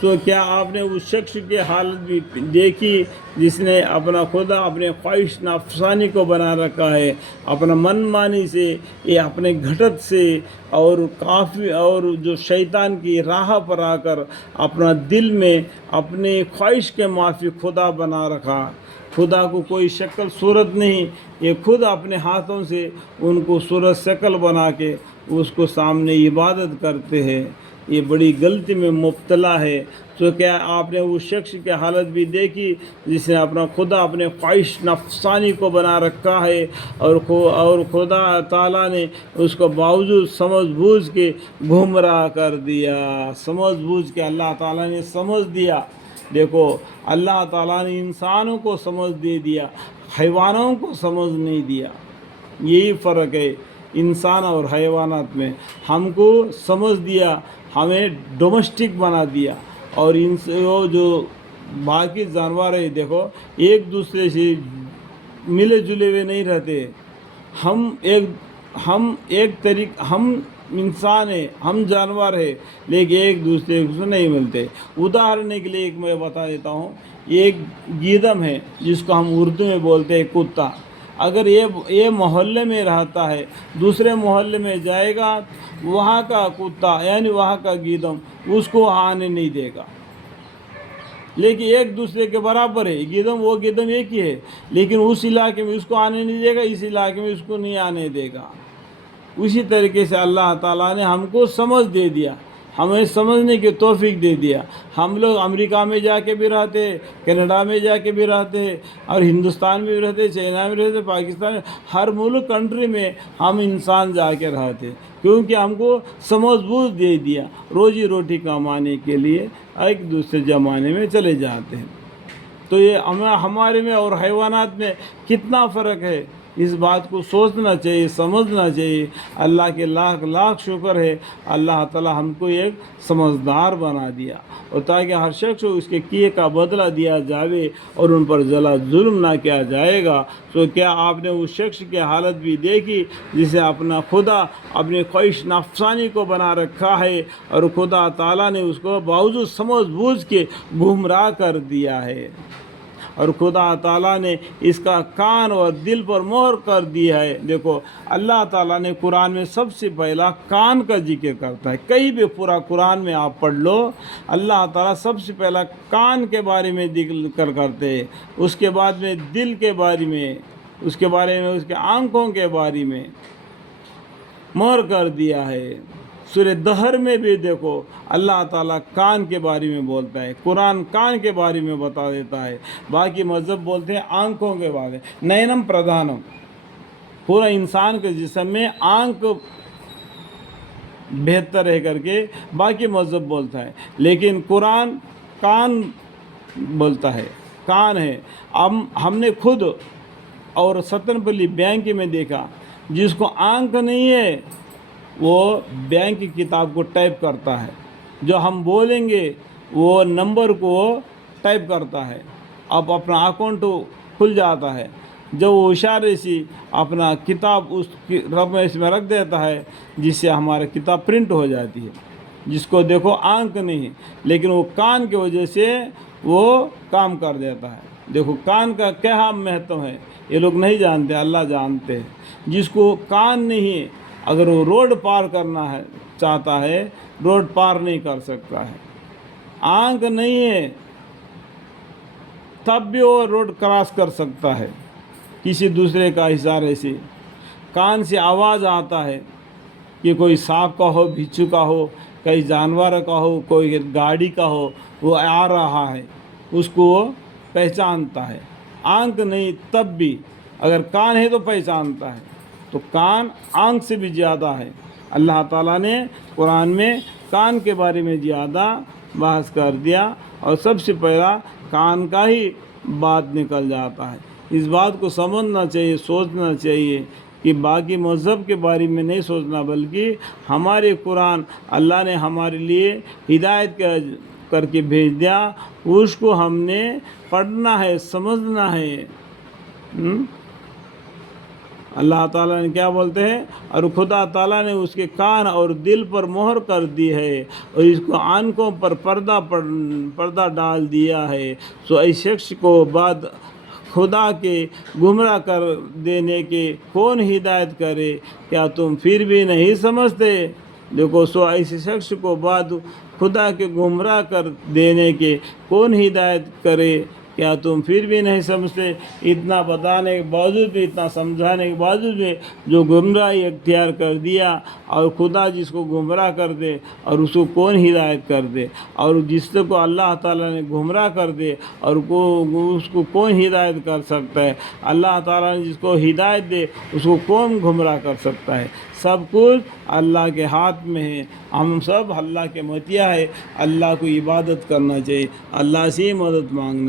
تو کیا آپ نے اس شخص کی حالت بھی دیکھی جس نے اپنا خدا اپنے خواہش نفسانی کو بنا رکھا ہے، اپنا من مانی سے، یہ اپنے گھٹت سے، اور کافی اور جو شیطان کی راہ پر آ کر اپنا دل میں اپنی خواہش کے موافق خدا بنا رکھا۔ خدا کو کوئی شکل صورت نہیں، یہ خود اپنے ہاتھوں سے ان کو صورت شکل بنا کے اس کو سامنے عبادت کرتے ہیں۔ یہ بڑی غلطی میں مبتلا ہے۔ تو کیا آپ نے اس شخص کی حالت بھی دیکھی جس نے اپنا خدا اپنے خواہش نفسانی کو بنا رکھا ہے، اور خدا تعالیٰ نے اس کو باوجود سمجھ بوجھ کے گمراہ کر دیا۔ سمجھ بوجھ کے اللہ تعالیٰ نے سمجھ دیا۔ دیکھو، اللہ تعالیٰ نے انسانوں کو سمجھ دے دیا، حیوانوں کو سمجھ نہیں دیا۔ یہی فرق ہے انسان اور حیوانات میں۔ ہم کو سمجھ دیا، ہمیں ڈومیسٹک بنا دیا، اور ان سے وہ جو باقی جانور ہیں، دیکھو ایک دوسرے سے ملے جلے ہوئے نہیں رہتے۔ ہم انسان ہیں، ہم جانور ہیں، لیکن ایک دوسرے سے نہیں ملتے۔ ادھارن کے لیے ایک میں بتا دیتا ہوں، ایک گیدم ہے جس کو ہم اردو میں بولتے ہیں کتا۔ اگر یہ محلے میں رہتا ہے، دوسرے محلے میں جائے گا، وہاں کا کتا یعنی وہاں کا گیدم اس کو آنے نہیں دے گا، لیکن ایک دوسرے کے برابر ہے۔ وہ گیدم ایک ہی ہے، لیکن اس علاقے میں اس کو آنے نہیں دے گا، اس علاقے میں اس کو نہیں آنے دے گا۔ اسی طریقے سے اللہ تعالیٰ نے ہم کو سمجھ دے دیا، ہمیں سمجھنے کی توفیق دے دیا۔ ہم لوگ امریکہ میں جا کے بھی رہتے، کینیڈا میں جا کے بھی رہتے، اور ہندوستان میں بھی رہتے، چائنا میں رہتے، پاکستان میں، ہر ملک کنٹری میں ہم انسان جا کے رہتے، کیونکہ ہم کو سمجھ بوجھ دے دیا۔ روزی روٹی کمانے کے لیے ایک دوسرے زمانے میں چلے جاتے ہیں۔ تو یہ ہمارے میں اور حیوانات میں کتنا فرق ہے، اس بات کو سوچنا چاہیے، سمجھنا چاہیے۔ اللہ کے لاکھ لاکھ شکر ہے، اللہ تعالیٰ ہم کو ایک سمجھدار بنا دیا، اور تاکہ ہر شخص کو اس کے کیے کا بدلہ دیا جاوے اور ان پر ظلم نہ کیا جائے گا۔ تو کیا آپ نے اس شخص کی حالت بھی دیکھی جسے اپنا خدا اپنی خواہش نفسانی کو بنا رکھا ہے، اور خدا تعالیٰ نے اس کو باوجود سمجھ بوجھ کے گمراہ کر دیا ہے، اور خدا تعالیٰ نے اس کا کان اور دل پر مہر کر دی ہے۔ دیکھو، اللہ تعالیٰ نے قرآن میں سب سے پہلا کان کا ذکر کرتا ہے۔ کہیں بھی پورا قرآن میں آپ پڑھ لو، اللہ تعالیٰ سب سے پہلا کان کے بارے میں ذکر کرتے ہیں، اس کے بعد میں دل کے بارے میں، اس کے بارے میں اس کے آنکھوں کے بارے میں مہر کر دیا ہے۔ سورہ دہر میں بھی دیکھو اللہ تعالیٰ کان کے بارے میں بولتا ہے، قرآن کان کے بارے میں بتا دیتا ہے۔ باقی مذہب بولتے ہیں آنکھوں کے بارے میں، نینم پردھانم، پورا انسان کے جسم میں آنکھ بہتر ہے کر کے باقی مذہب بولتا ہے، لیکن قرآن کان بولتا ہے، کان ہے۔ ہم نے خود اور ستن پلی بینک میں دیکھا، جس کو آنکھ نہیں ہے وہ بینک کی کتاب کو ٹائپ کرتا ہے، جو ہم بولیں گے وہ نمبر کو ٹائپ کرتا ہے، اب اپنا اکاؤنٹ کھل جاتا ہے، جب وہ اشارے سے اپنا کتاب اس رقم میں رکھ دیتا ہے، جس سے ہمارا کتاب پرنٹ ہو جاتی ہے، جس کو دیکھو آنکھ نہیں ہے، لیکن وہ کان کی وجہ سے وہ کام کر دیتا ہے۔ دیکھو کان کا کیا مہتو ہے، یہ لوگ نہیں جانتے، اللہ جانتے ہیں۔ جس کو کان نہیں ہے، اگر وہ روڈ پار کرنا ہے چاہتا ہے، روڈ پار نہیں کر سکتا ہے۔ آنکھ نہیں ہے تب بھی وہ روڈ کراس کر سکتا ہے کسی دوسرے کا اشارے سے۔ کان سے آواز آتا ہے کہ کوئی سانپ کا ہو، بچھو کا ہو، کئی جانور کا ہو، کوئی گاڑی کا ہو، وہ آ رہا ہے، اس کو وہ پہچانتا ہے۔ آنکھ نہیں تب بھی، اگر کان ہے تو پہچانتا ہے۔ تو کان آنکھ سے بھی زیادہ ہے۔ اللہ تعالیٰ نے قرآن میں کان کے بارے میں زیادہ بحث کر دیا، اور سب سے پہلا کان کا ہی بات نکل جاتا ہے۔ اس بات کو سمجھنا چاہیے، سوچنا چاہیے کہ باقی مذہب کے بارے میں نہیں سوچنا، بلکہ ہمارے قرآن اللہ نے ہمارے لیے ہدایت کر کے بھیج دیا، اس کو ہم نے پڑھنا ہے، سمجھنا ہے۔ اللہ تعالیٰ نے کیا بولتے ہیں، اور خدا تعالیٰ نے اس کے کان اور دل پر مہر کر دی ہے اور اس کو آنکھوں پر پردہ ڈال دیا ہے، سو اس شخص کو بعد خدا کے گمراہ کر دینے کے کون ہدایت کرے، کیا تم پھر بھی نہیں سمجھتے؟ دیکھو، سو ایسے شخص کو بعد خدا کے گمراہ کر دینے کے کون ہدایت کرے، کیا تم پھر بھی نہیں سمجھتے؟ اتنا بتانے کے باوجود بھی، اتنا سمجھانے کے باوجود بھی جو گمراہی اختیار کر دیا، اور خدا جس کو گمراہ کر دے اور اس کو کون ہدایت کر دے، اور جس کو اللہ تعالیٰ نے گمراہ کر دے اور اس کو کون ہدایت کر سکتا ہے؟ اللہ تعالیٰ نے جس کو ہدایت دے اس کو کون گمراہ کر سکتا ہے؟ سب کچھ اللہ کے ہاتھ میں ہے، ہم سب اللہ کے مطیع ہے، اللہ کو عبادت کرنا چاہیے، اللہ سے ہی مدد مانگنا